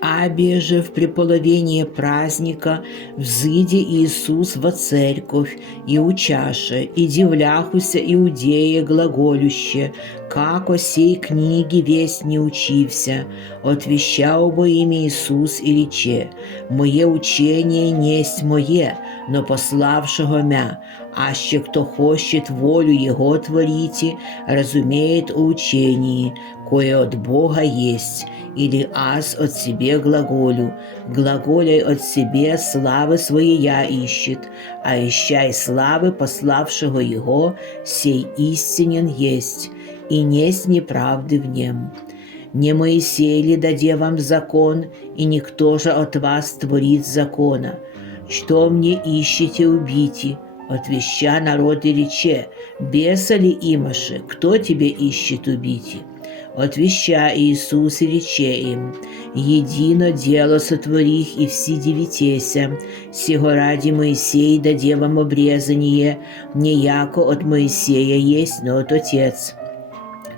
Абия же в преполовение праздника взыди Иисус во церковь и учаше, и дивляхуся иудея глаголюще, как о сей книге весь не учився, отвещал бы имя Иисус и рече, «Мое учение несть моє, но пославшего мя, аще кто хочет волю Его творите, разумеет о учении, кое от Бога есть, или аз от себе глаголю, глаголяй от себе славы своей ищет, а ищай славы пославшего Его, сей истинен есть, и несть неправды в нем. Не Моисей ли даде вам закон, и никто же от вас творит закона? Что мне ищете убить? Отвеща народ и рече, беса ли имаше, кто тебе ищет убить? Отвеща Иисус и рече им, «Едино дело сотворих и все девятеся, сего ради Моисей даде вам обрезание, не яко от Моисея есть, но от Отец»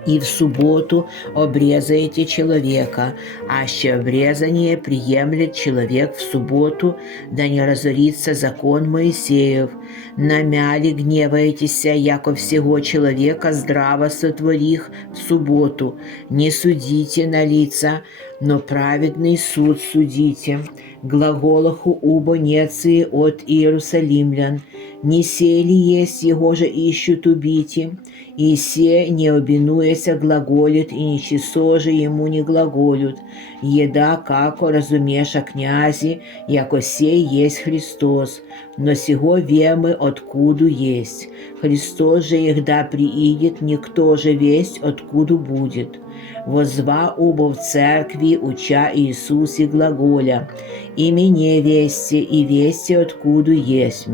и в субботу обрезаете человека, аще обрезание приемлет человек в субботу, да не разорится закон Моисеев. Намяли гневаетеся, яко всего человека здраво сотворих в субботу. Не судите на лица, но праведный суд судите. Глаголаху убо неции от Иерусалимлян, не сели есть его же ищут убити, и се не обинуяся глаголит, и ничего же ему не глаголют. Еда, како разумеша князи, яко сей есть Христос, но сего вемы откуду есть. Христос же, егда приидет, никто же весть, откуду будет. Возва убо в церкви, уча Иисус и глаголя, и мне вести, и вести откуду есть,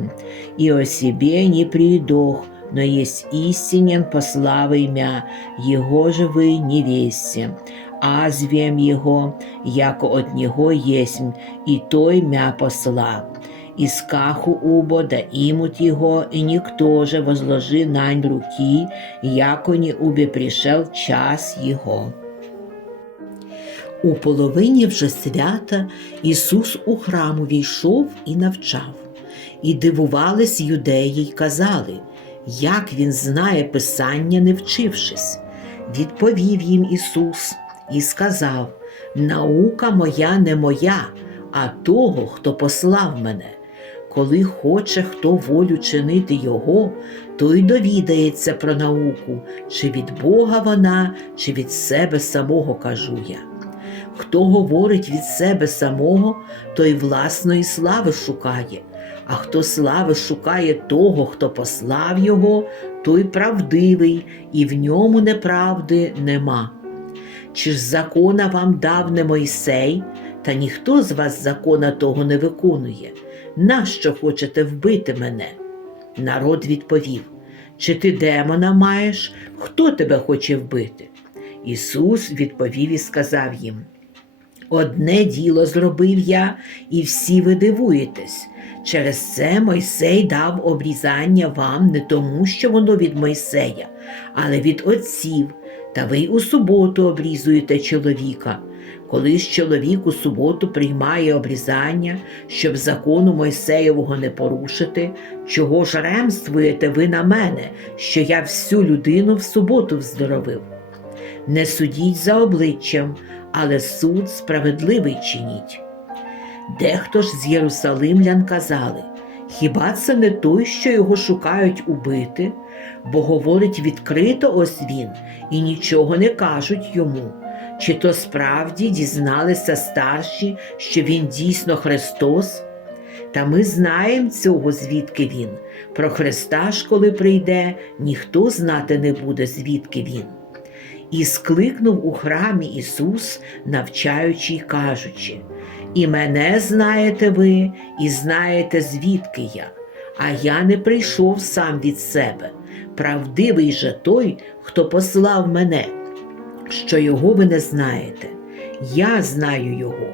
и о себе не придох, но есть истинен по славе имя, Его же вы не весте. А звем Его, яко от Него есть, и той мя посла. И скаху убо да имут Его, и никто же возложи нань руки, яко не убе пришел час Его. У половині вже свята Ісус у храм увійшов і навчав, і дивувались юдеї й казали, як він знає Писання, не вчившись. Відповів їм Ісус і сказав: Наука моя не моя, а того, хто послав мене. Коли хоче хто волю чинити Його, то й довідається про науку, чи від Бога вона, чи від себе самого кажу я. Хто говорить від себе самого, той власної слави шукає, а хто слави шукає того, хто послав його, той правдивий, і в ньому неправди нема. Чи ж закона вам дав не Мойсей, та ніхто з вас закона того не виконує? Нащо хочете вбити мене? Народ відповів: Чи ти демона маєш? Хто тебе хоче вбити? Ісус відповів і сказав їм: Одне діло зробив я, і всі ви дивуєтесь. Через це Мойсей дав обрізання вам не тому, що воно від Мойсея, але від отців, та ви й у суботу обрізуєте чоловіка. Коли ж чоловік у суботу приймає обрізання, щоб закону Мойсеєвого не порушити, чого ж ремствуєте ви на мене, що я всю людину в суботу вздоровив? Не судіть за обличчям, але суд справедливий чиніть. Дехто ж з Єрусалимлян казали, хіба це не той, що його шукають убити, бо говорить відкрито ось він, і нічого не кажуть йому. Чи то справді дізналися старші, що він дійсно Христос? Та ми знаємо цього, звідки він. Про Христа ж, коли прийде, ніхто знати не буде, звідки він. І скликнув у храмі Ісус, навчаючи й кажучи, І мене знаєте ви, і знаєте, звідки я, а я не прийшов сам від себе. Правдивий же той, хто послав мене, що його ви не знаєте. Я знаю його,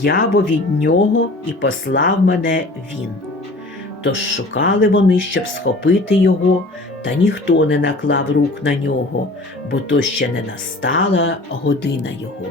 я бо від нього і послав мене він. Тож шукали вони, щоб схопити його, та ніхто не наклав рук на нього, бо то ще не настала година його.